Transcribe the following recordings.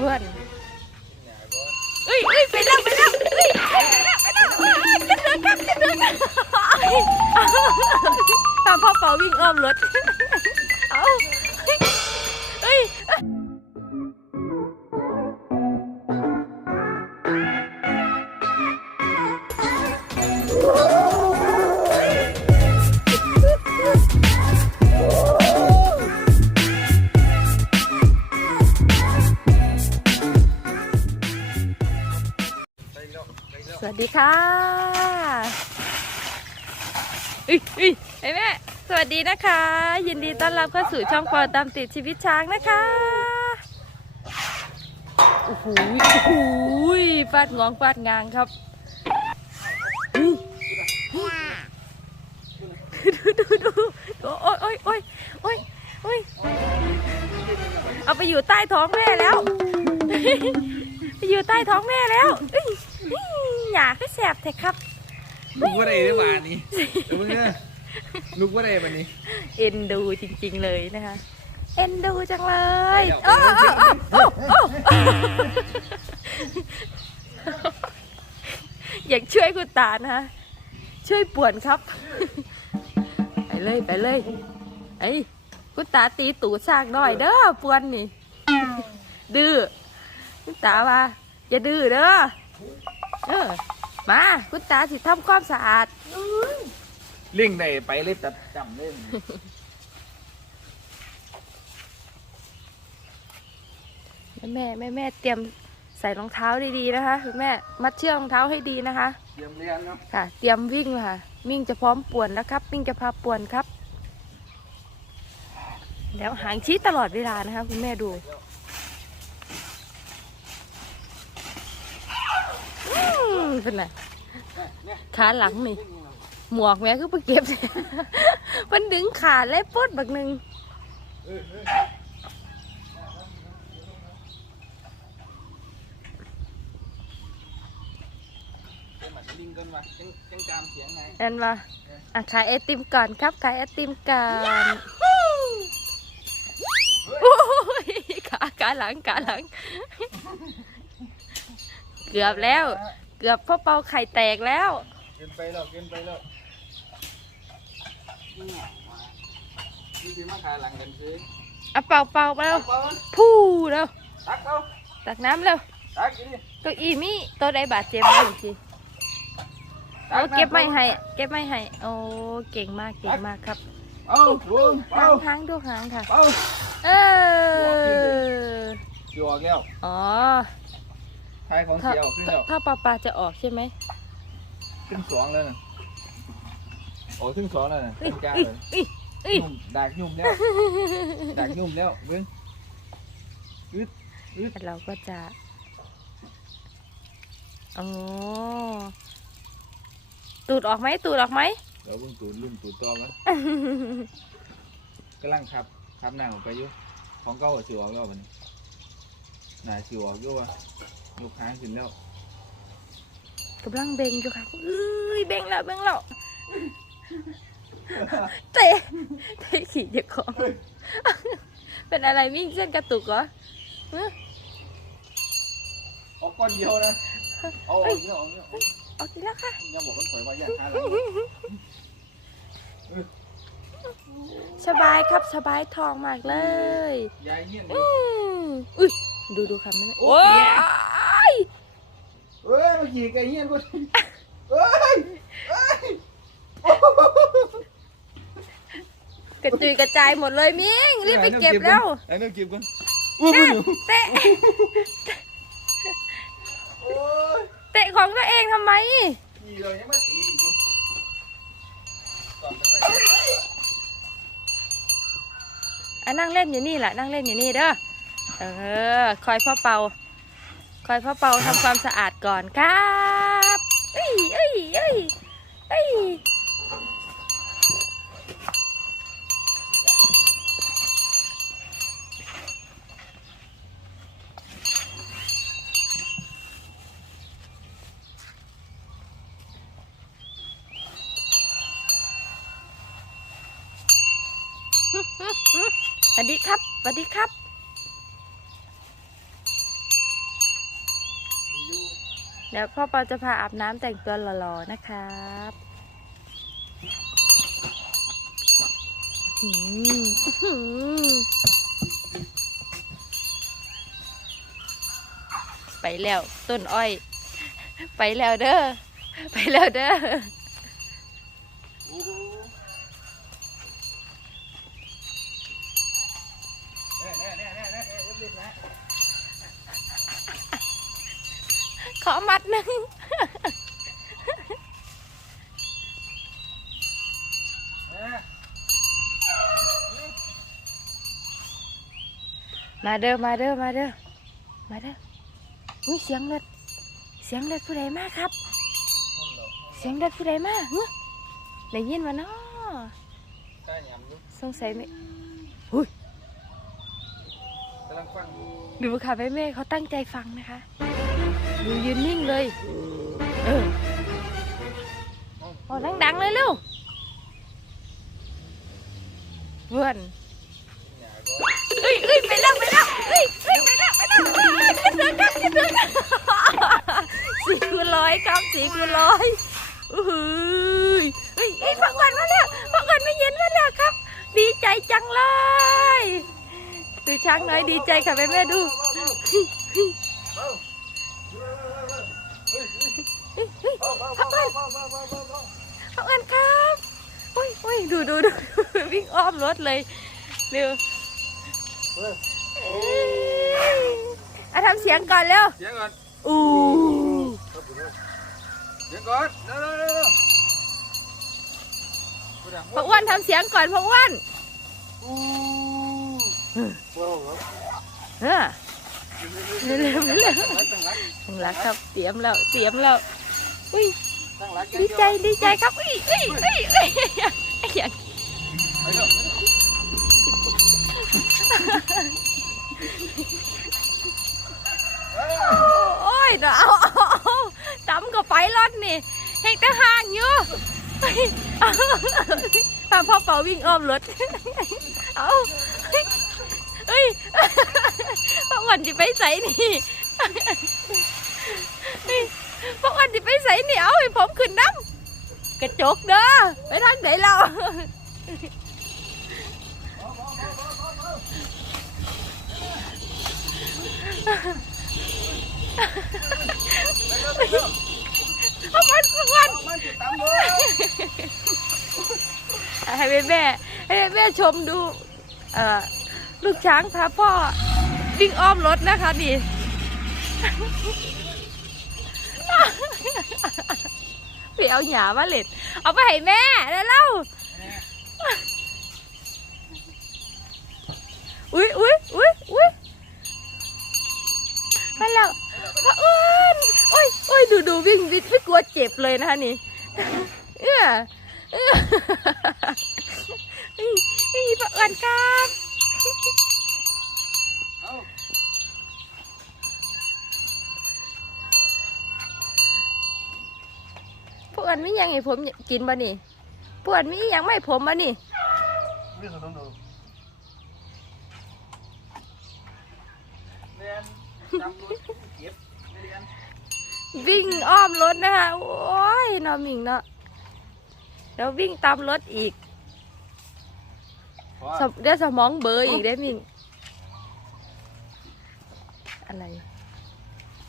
เพื่อนเอ้ยเอ้ยไปแล้วไปแล้วเอ้ยไปแล้วไปแล้วเอ้ยจะเดินครับจะเดินตามพ่อเปาวิ่งอ้อมรถ ค่ะอุ้ยอุ้ยไอ้แม่สวัสดีนะคะ ยินดีต้อนรับเข้าสู่ช่องปอตามติดชีวิตช้างนะคะโอ้โหโอ้โหฟาดงองฟาดงางครับอุ๊ยดูดูดูโอ้ยโอ้ยโอ้ยโอ้ยโอ้ยเอาไปอยู่ใต้ท้องแม่แล้ว ไปอยู่ใต้ท้องแม่แล้วเอ้ยเอ้ย หยาก็แสบแท้ครับลุกว่าได้หรือเปล่านี่เดี๋ยวมึงเนี่ยลุกว่าได้ปะนี่เอ็นดูจริงๆเลยนะคะ เอ็นดูจังเลยโอ้โอ้โอ้โอ้โอ้อยากช่วยคุณตานะคะช่วยป่วนครับ ไปเลยไปเลยไอ้ยคุณตาตีตู่สร้างหน่อยเด้อป่วนนี่ ดื้อคุณตาว่าอย่าดื้อเด้อ เออ มาคุณตาสิทำความสะอาด เลี่ยงได้ไปเลยแต่จำเลยแม่แม่แม่เตรียมใส่รองเท้าดีๆนะคะคุณแม่มัดเชือกรองเท้าให้ดีนะคะ เตรียมเรียนเนาะค่ะ เตรียมวิ่งค่ะมิ่งจะพร้อมป่วนแล้วครับมิ่งจะพาป่วนครับ แล้วหางชี้ตลอดเวลานะคะ คุณแม่ดูอืม เป็นไรขาหลังนี่ หมวกแม่ก็ไปเก็บ มันดึงขาดเลยปดบักหนึ่งเดี๋ยวมันลิงกันวะจังจังจามเสียงไงเห็นปะอะขายไอติมก่อนครับ ขายไอติมก่อนโอ้ยขาขาหลังขาหลัง เกือบแล้ว เกือบพ่อเปาไข่แตกแล้ว เกินไปแล้วเกินไปแล้วเนี่ยมานี่คือมาขายหลังกันซื้อเอาเป่าเป่าไปแล้วเอาเปล่าพูแล้วตักเอาตักน้ำแล้วตักอีนี่เก็อีมี่ตัวใดบาดเจ็บไหมอีกทีเอาเก็บไม่ให้เก็บไม่ให้โอ้เก่งมากเก่งมากครับเอาลงหาเอางหางดูหางค่ะ เอา เออ จวกแล้วอ๋อ ทายของถ้าเสียวขึ้นแล้วถ้าปลาปลาจะออกใช่ไหมขึ้นสองแล้วนะโอ้ขึ้นสองแล้วนะเอ้ยขึ้นจ้าเอ้ยเลยเอ้ยเอ้ยยุ่มดากยุ่มแล้วดากยุ่มแล้วเบิ้งเราก็จะอ๋อตูดออกไหมตูดออกไหม เดี๋ยวเบิ้งตูดลุ่มตูดตอกันกำลังขับขับหน้าออกไปอยู่ของเก้าสิวออกแล้วมันหน้าสิวออกอยู่วะ ยกค้างขึ้นแล้วกำลังเบ่งอยู่ค่ะเอ้ยเบ่งแล้วเบ่งแล้วเตะเตะขี่เด็กของเป็นอะไรวิ่งเส้นกระตุกเหรอฮะเอาก้อนเดียวนะเอาเอาเนี้ยเอาเนี้ยออกทีแล้วค่ะอย่าบอกคนถอยว่าอย่าค้าหลังสบายครับสบายทองมากเลยยายเงี้ยอืมอุ้ยดูดูคำนั้นโอ้ย เฮ้ยมาขี่ไก่เงี้ยกูเฮ้ยเฮ้ยกระจุยกระจายหมดเลยมิงรีบไปเก็บแล้วไอ้เนื้อเก็บกันเตะโอ้ยเตะของตัวเองทำไมขี่เลยยังไม่ตีอีกอยู่ตอบเป็นไรอะนั่งเล่นอยู่นี่แหละนั่งเล่นอยู่นี่เด้อเออคอยพ่อเปา คอยพ่อเปาทำความสะอาดก่อนครับเอ้ยเอ้ยเอ้ยเอ้ยสวัสดีครับสวัสดีครับ เดี๋ยวพ่อเปาจะพาอาบน้ำแต่งตัวหล่อๆนะครับไปแล้วต้นอ้อย ไปแล้วเด้อ ไปแล้วเด้อโหแน่แน่แน่แน่แน่เอฟลิสนะ ขอมัดหนึ่งแน่มาเด้อมาเด้อมาเด้อมาเด้ออุ้ยเสียงเลือดเสียงเลือดผู้ใดมากครับคนเราเสียงเลือดผู้ใดมากเฮ้ยได้ยินมาเนาะใช่ยำอยู่สงสัยไม่กำลังฟังอยู่ดูค่ะแม่แม่เขาตั้งใจฟังนะคะ ดูยืนนิ่งเลย เออพอดังๆเลยลูกเพื่อนหยาก็เอ้ยเอ้ยไปแล้วไปแล้วเอ้ยเอ้ยไปแล้วไปแล้วเอ้ยขึ้นเดินครับขึ้นเดินครับสี่คูณร้อยครับสี่คูณร้อยอื้อหือเอ้ยเอ้ยพักก่อนมาแล้วพักก่อนไม่เย็นมาแล้วครับ ดีใจจังเลยดูช้างน้อยดีใจค่ะแม่แม่ดู พักก่อนพักก่อนครับอุ้ยอุ้ยดูดูดูวิ่งอ้อมรถเลยเร็วอะทำเสียงก่อนเร็วเสียงก่อนอู้เสียงก่อนเร็วเร็วเร็วพวกอ้วนทำเสียงก่อนพวกอ้วนอู้เออเร็วเร็วเร็วรักครับเตรียมเราวเตรียมเราว อุ้ยดีใจดีใจครับอุ้ยอุ้ยอุ้ยอุ้ยอย่างไปเถอะเฮ้ยโอ้ยเดี๋ยวเอาเอาเอาตำก็ไปรถนี่เฮงแต่ห่างอยู่เยอาตามพ่อเป่าวิ่งอ้อมรถ เอาเฮ้ยเฮ้ยพ่ออ้วนจะไปใส่นี่เฮ้ยพ่ออ้วนจะ ไปใส่เนี่เอาให้ผมขึ้นน้ำกระจกเด้อไปทางไหนเราเอามันวันจะตามเลยให้แม่แม่ให้แม่ชมดูลูกช้างพาพ่อวิ่งอ้อมรถนะคะนี่ พี่ เอาหยามาเล็ด เอาไปให้แม่แล้วเล่าอุ้ยอุ้ยอุ้ยอุ้ยมาแล้วพระอ้วนโอ้ยโอ้ยดูดูวิ่งวิ่งไม่กลัวเจ็บเลยนะคะนี่เออเออนี่นี่พระอ้วนครับ เอา พวกอันมีหยัง ให้ผมกินบ่นี่พวกอันมีหยังไม่ให้ผมบ่นี่เรื่องของน้องเรียนจำรถเก็บเรียนวิ่งอ้อมรถนะคะโอ้ยนอมิงเนาะแล้ววิ่งตามรถอีกพอสมเดี๋ยวสมองเบลออีกได้มิงอะไร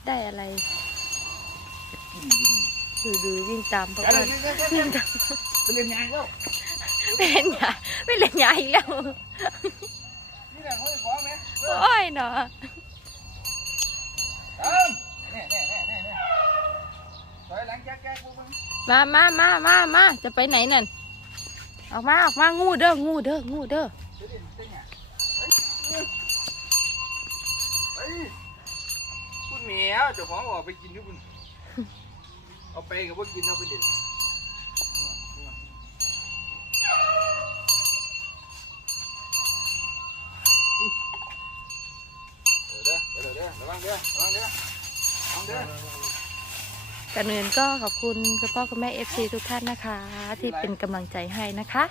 ได้อะไร คือดูวิ่งตามเพราะว่าวิ่งตามไปเล่นยางแล้วไปเล่นยาไปเล่นยาอีกแล้วโอ้ยเนาะมามามามามาจะไปไหนนั่น ออกมาออกมางูเด้องูเด้องูเด้อคุณแมวเจ้าของออกไปกินด้วยคุณ เอาไปกับพวกกินเอาไปเด็ดเดี๋ยวเด้อเดี๋ยวเด้อระวังเด้อระวังเด้อระเนอื่นก็ขอบคุณคุณพ่อคุณแม่เอฟซีทุกท่านนะคะ ที่เป็นกำลังใจให้นะคะ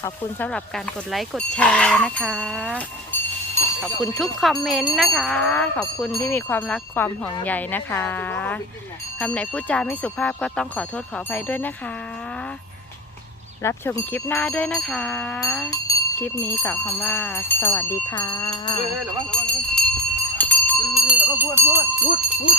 ขอบคุณสำหรับการกดไลค์กดแชร์นะคะ ขอบคุณทุกคอมเมนต์นะคะ ขอบคุณที่มีความรักความห่วงใยนะคะคำไหนพูดจาไม่สุภาพก็ต้องขอโทษขออภัยด้วยนะคะ รับชมคลิปหน้าด้วยนะคะ คลิปนี้กล่าวคำว่า สวัสดีค่ะ เฮ้ยเฮ้ยระวังระวังระวังเฮ้ยเฮ้ยเฮ้ยระวังพูดพูดพูดพูด